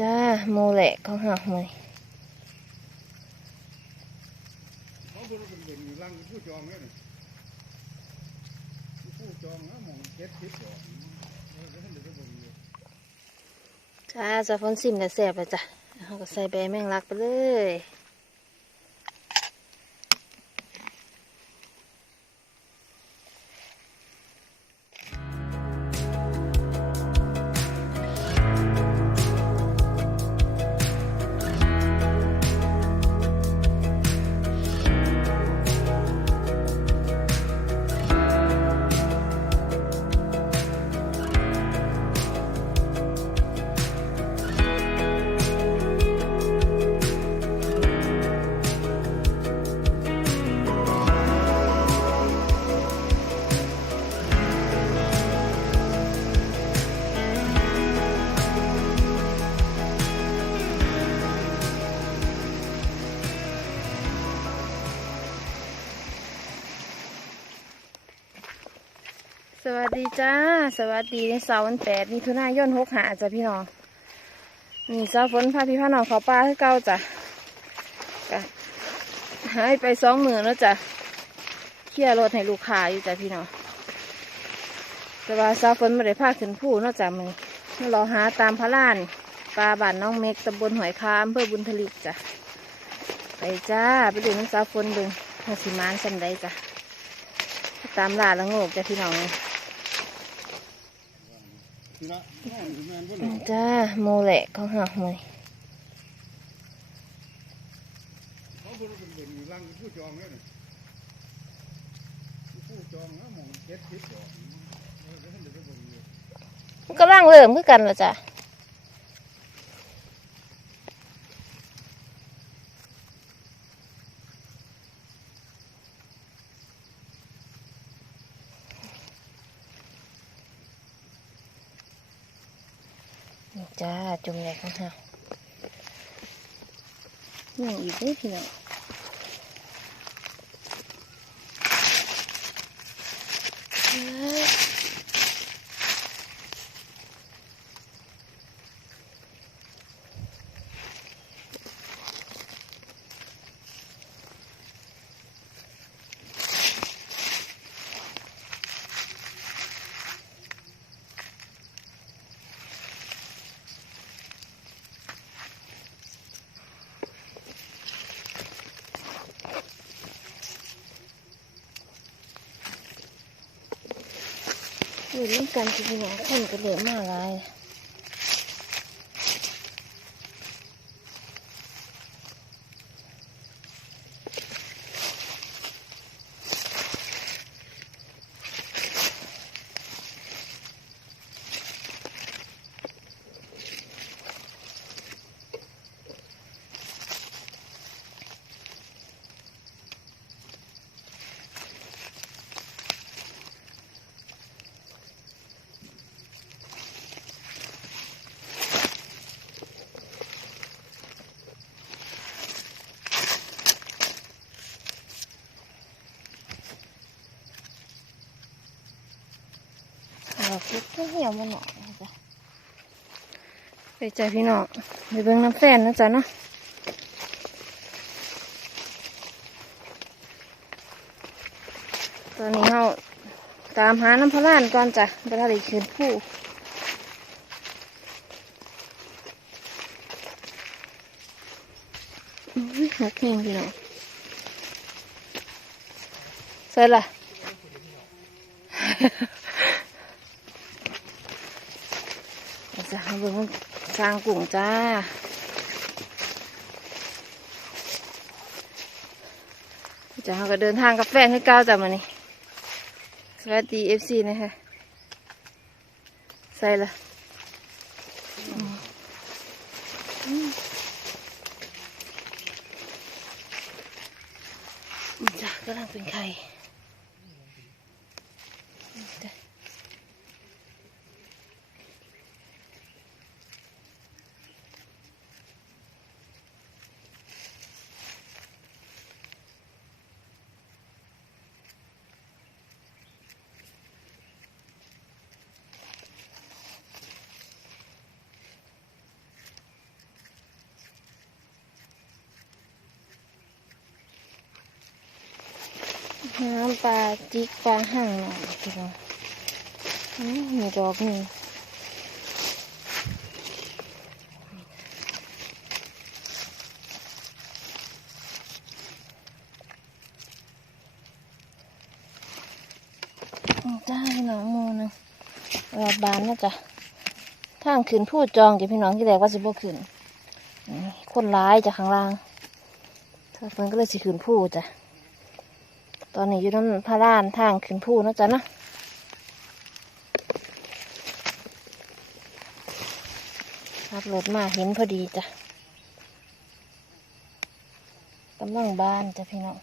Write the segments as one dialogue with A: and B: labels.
A: จ้าโมแหละเขาหักเลย
B: เขาเป็นเป็นเป็นรังผู้จองเนี่ยนี่ผู้จองนะมองเจ็ดทิศดอกเลย
A: จ้าจะฟอนซิมแต่แสบเลยจ้ะเขาก็ใส่ใบแมงลักไปเลย วัสดีจ้า สวัสดีในเสาร์วันแปดมิถุนายนหกหาจ้ะพี่น้องนี่เสาฝนพาพี่พาน้องเขาป้าคือเก่าจ้ะหายไปสองมือแล้วจ้ะเคลียร์รถให้ลูกค้าอยู่จ้ะพี่น้องแต่ว่าเสาฝนไม่ได้พาขึ้นผู้เนอกจากมันรอหาตามพระล้านปลาบ้านน้องเม็กตำบลหอยคามเพื่อบุญทลิกจ้ะไปจ้าไปดูน้ำเสาฝนเบึงมาสิมานสันใดจ้ะตามล่าละโงกจ้ะพี่น้อง
B: นี่ละน้องแมนก็ห
A: อื
B: นาม
A: จ้าโมแหละเขาหักเลย
B: เขาเป็นเป็นเป็นรังผู้จองเนี่องนะมองเจ็ดทิศดอกเออเดี๋ยวท่านเดี๋ยวไปเบิ่งอยู่
A: มันก็ร่างเริ่มคือกันละจ้ะนี่ จ้าจุ่มแรกของเฮานี่อีกเด้อพี่น้อง อยู่ร่วมกันพี่น้องคนก็เหลือมากเลย เราคิดแค่เหี่ยวมันหน่อยนะจ้ะไปจ้ะพี่น้องไปเบิ่งน้ำแฟนนะจ๊ะเนาะตอนนี้เราตามหาน้ำพะล้านก่อนจ้ะไปทะเลคืนผู้อุ้ยหักแห้งพี่น้องใส่ละ จะหาเบิ่งสร้างกลุ่มจ้าจะหาก็เดินทางกับแฟนให้ก้าวจ้ะมานี่สวัสดีเอฟซีนะคะใส่ละอือจ้ะกำลังเป็นไข่ ปลาจิกปลาห่างหน่อยพี่น้องมีดอกนี่จ้าพี่น้องมูนึงรอบบานนะจ๊ะทางขึ้นผู้จองจ้ะพี่น้องที่แรกว่าสิบ่ขึ้นนี่คนร้ายจากข้างล่างถ้าเพิ่นก็เลยสิขึ้นผู้จ้ะ ตอนนี้อยู่น้ำพระรานทางขึ้นผู้นะจ๊ะนาะขับรถมาเห็นพอดีจ้ะกำลังบ้านจ้ะพี่น้อง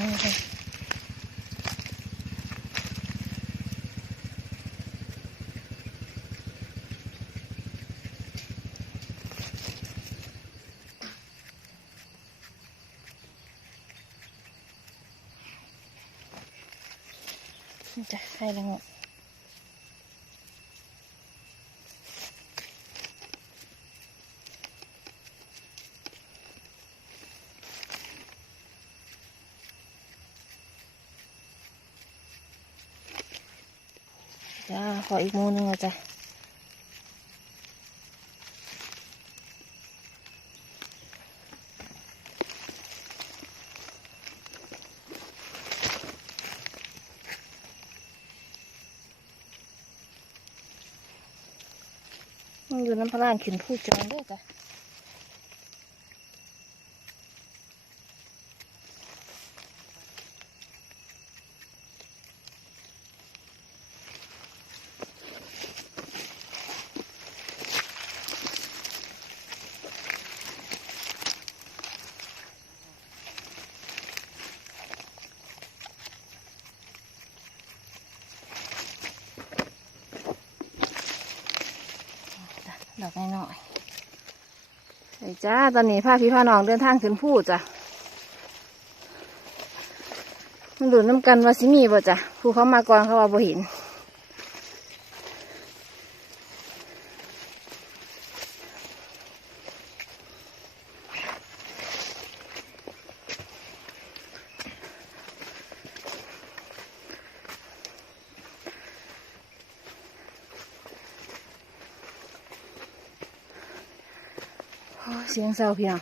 A: นี่ค่ะนี่ จ้ะให้ละงกจ้าขออีกหมูนึงอะจ้ะมันอยู่น้ำ พระรานขึ้นผู้จองด้วยจ้ะ ดอกน้อยๆไอ้จ้า ตอนนี้พาพี่พาน้องเดินทางขึ้นผู้จ้ะมันดูน้ำกันว่าสิมีบ่จ้ะผู้เขามาก่อนเขาว่าบ่เห็น เสียงเศร้าเพียง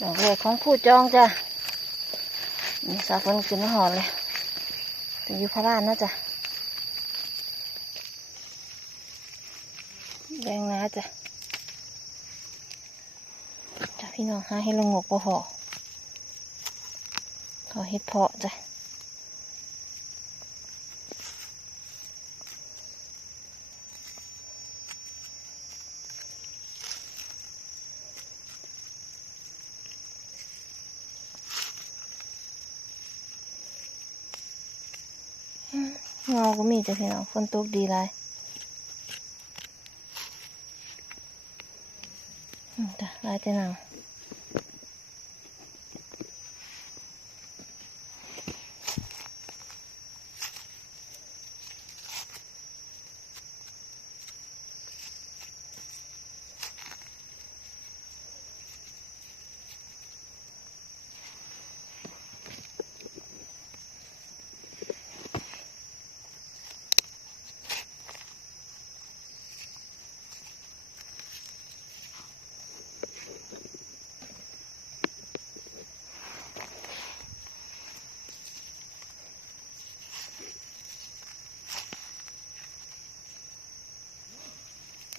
A: ดอกแรกของผู้จองจ้ะนี่สาวคนกินมาหอนเลยถึงอยู่พระรานนะจ้ะแดงนะจ้ะ จ้ะพี่ น้องหาให้ลงงกก็พอขอเห็ดเพาะจ้ะเงาก็มีจ้ะพี่น้องฝนตกดีไรอืมจ้ะลายแต่หนังน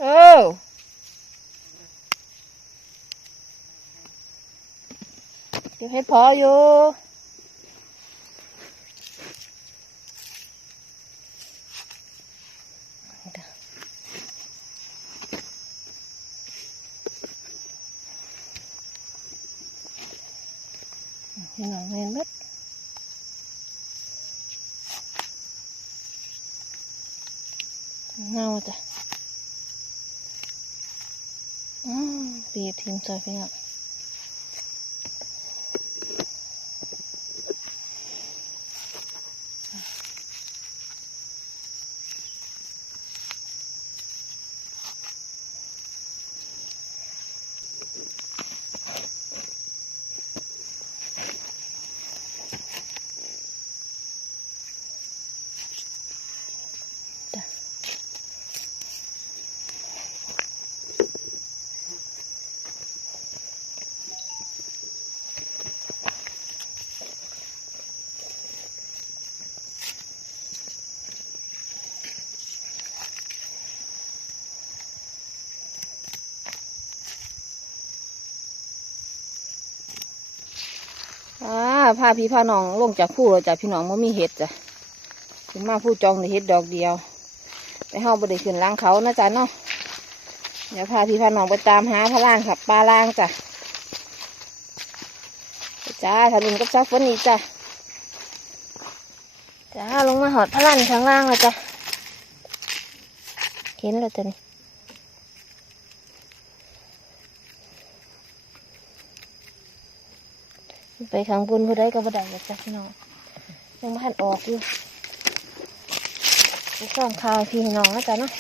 A: เออ เดี๋ยวให้พออยู่พี่น้องเห็นไหมดเงาจ้ะอืมดีบทีมซอยพี่น้องอ่า พาพี่พาน้องลงจากผู้เราจากพี่น้องมันมีเห็ดจ้ะขึ้นมาผู้จองได้เห็ดดอกเดียว ไปเฮาบ่ได้ขึ้นล้างเขานะจ๊ะเนาะเดี๋ยวพาพี่พาน้องไปตามหาพระล่างครับปลาล่างจ้ะจ้าทะลุนกับซักฝนอีกจ้ะจ้าลงมาหอดพระล่างข้างล่างแล้วจ้ะเห็นแล้วจ้ะนี่ ไปข้างบนผู้ใดก็บ่ได้แล้วจ้ะพี่น้องยังไม่ทันออกอยู่ไปส่องข่าวพี่น้องนะจ๊ะเนาะ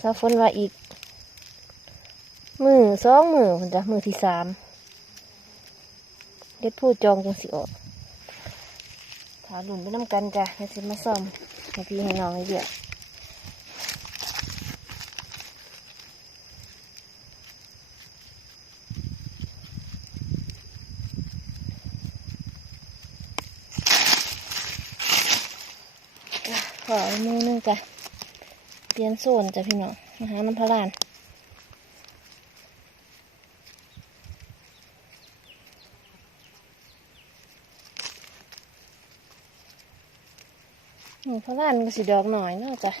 A: ซาฝนว่าอีก มือสองมือมันจะมือที่สามเด็ดผู้จองจังสิออกถาหลุนไปน้ำกันจ้ะให้สิมาซ่อมให้พี่ให้น้องเยอะขอมือหนึงจ้ะ เปลี่ยน โซนจ้ะพี่น้องมาหาน้ำพะลานน้ำพะลานก็สีดอกหน่อยเนาะจ้ะ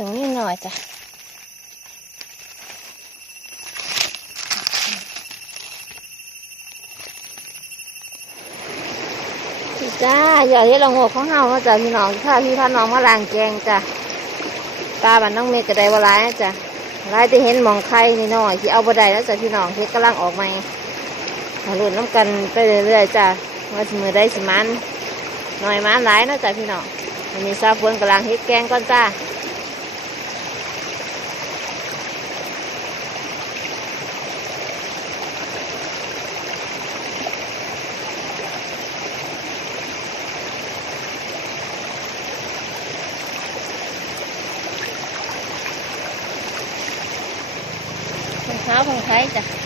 A: ถึงนี่หน่อยจ้ะจ้าอย่าที่เราโงกของเฮาเนาะจ้ะพี่น้องถ้าพี่พาน้องมาล้างแกงจ้ะตาบันน้องเมฆก็ได้ว่าร้ายนะจ้ะร้ายจะเห็นมองไข่นิดหน่อยที่เอาบ่ได้แล้วจ้ะพี่น้องเฮ็ดกำลังออกใหม่มาลุ้นน้ำกันไปเรื่อยๆจ้ะว่าสมือได้สิมันหน่อยมันร้ายนะจ้ะพี่น้องวันนี้ซาฝนกำลังเฮ็ดแกงก่อนจ้า เท้าของไทยจ้ะ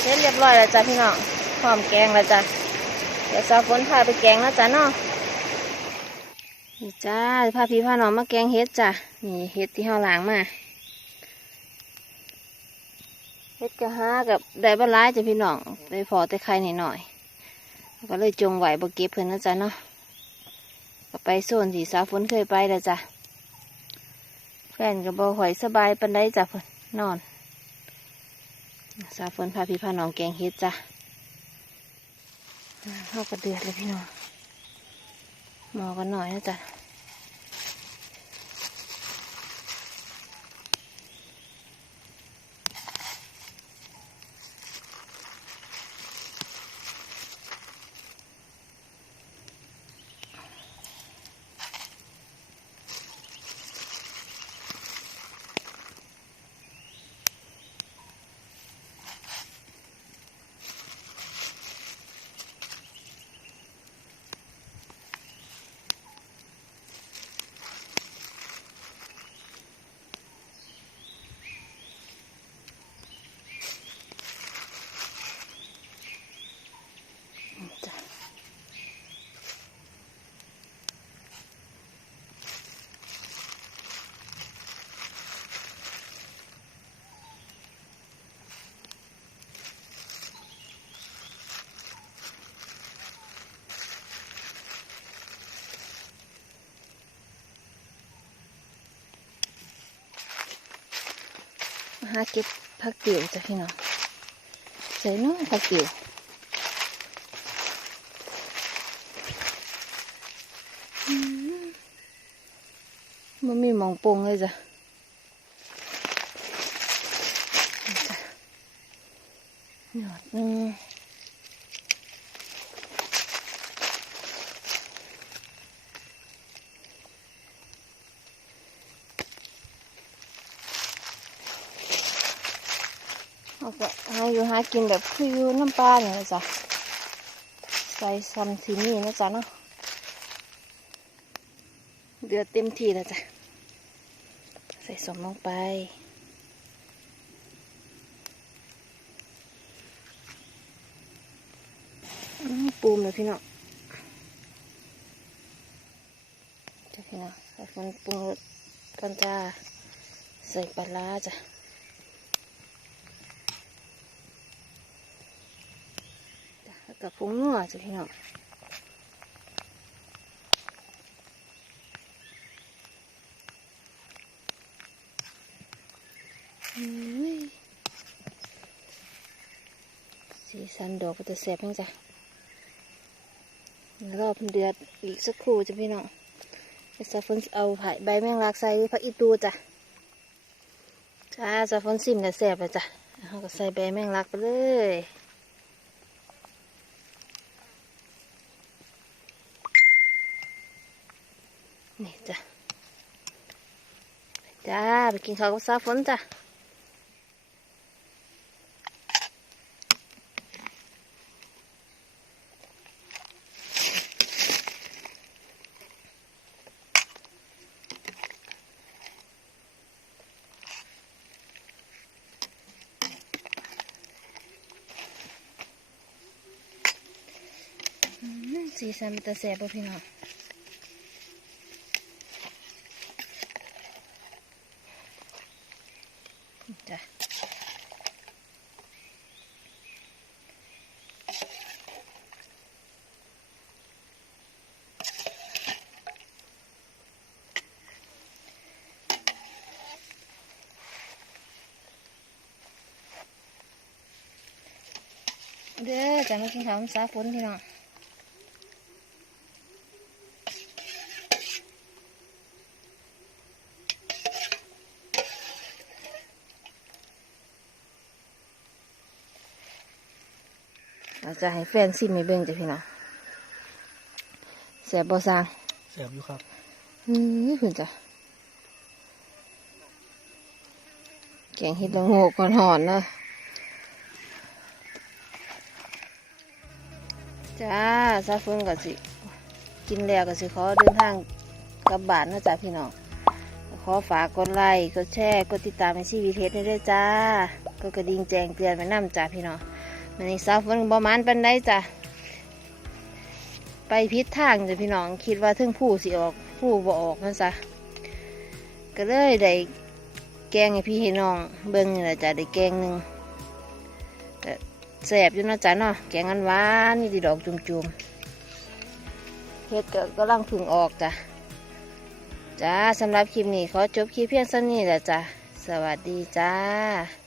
A: เสร็จเรียบร้อยแล้วจ้ะพี่น้องพร้อมแกงแล้วจ้ะเดี๋ยวสาวฝนพาไปแกงแล้วจ้ะเนาะนี่จ้าพาพี่พาน้องมาแกงเห็ดจ้ะนี่เห็ดที่เฮาล้างมาเห็ดกระหากับได้บรรลายจ้ะพี่น้องได้พอแต่ไข่นิดหน่อยๆก็เลยจงไหวบ่เก็บเพิ่นนะจ้ะเนาะก็ไปโซนที่สาวฝนเคยไปแล้วจ้ะแฟนก็บ่ค่อยสบายปานใดจ้ะเพิ่นนอน สาวฝนพาพี่พาน้องแกงเฮ็ดจ้ะเข้ากระเดือดเลยพี่น้องหมอกันหน่อยนะจ๊ะจ้ะ หาเก็บผักเกี่ยวจ้ะพี่น้องใส่น้องผักเกี่ยวมันมีหมองโปงเลยจ้ะนี่จ้ะหยอดหนึงเอาก็หาอยู่หา กินแบบคือน้ำปลาเนี่ยนะจ้ะใส่ซัมซีนี่นะจ๊ะเนาะเดือดเต็มที่แล้วจ้ะ ใส่สมลงไปปูมเลยพี่น้องจ้ะพี่น้องใส่คนปรุงรสกันจ้าใส่ปลาจ้ะ จ้ะแล้ว ก็ปรุงนัวจ้ะพี่น้องสีสันดอกก็จะแสบยังจ้ะรอบเดือดอีกสักครู่จ้ะพี่น้องจะซาฟอนเอาไผ่ใบแมงลักใส่ผักอีตูจ้ะจ้าซาฟอนซิมแต่แสบเลยจ้ะเขาก็ใส่ใบแมงลักไปเลยนี่จ้ะจ้า ไปกินข้าวกับซาฟอนจ้ะสีสันมันจะแสบป่ะพี่น้อง เด้อจะมากินข้าวมันสาฝนพี่น้องเราจะให้แฟนซิมให้เบิ่งจ้ะพี่น้องแสบบ่สร้าง
B: แสบอยู่ครับ
A: นี่คุณจ้ะแกงเห็ดละโงกก่อนหอนเนอะ จ้าซาฟุ้งก็สิกินแล้วก็สิขอเดินทางกลับบ้านนะจ้ะพี่น้องขอฝากกดไลค์กดแชร์กดติดตามในชีวิตเทสได้ด้วยจ้าก็กระดิ่งแจ้งเตือนไว้นำจ้าพี่น้องมันนี้สาวฝนประมาณปันได้จ้ะไปพิษทางจ้ะพี่น้องคิดว่าถึงผู้สิออกผู้บ่ออกนั่นซะก็เลยได้แกงให้พี่ให้น้องเบิ่งนี่แหละจ้ะได้แกงหนึ่ง แสบอยู่นะจ๊ะเนาะแกงอันหวานนี่ดีดอกจุ่มๆเฮ็ดก็กำลังผึ่งออกจ้ะจ้าสำหรับคลิปนี้ขอจบคลิปเพียงเท่านี้แหละจ้ะสวัสดีจ้า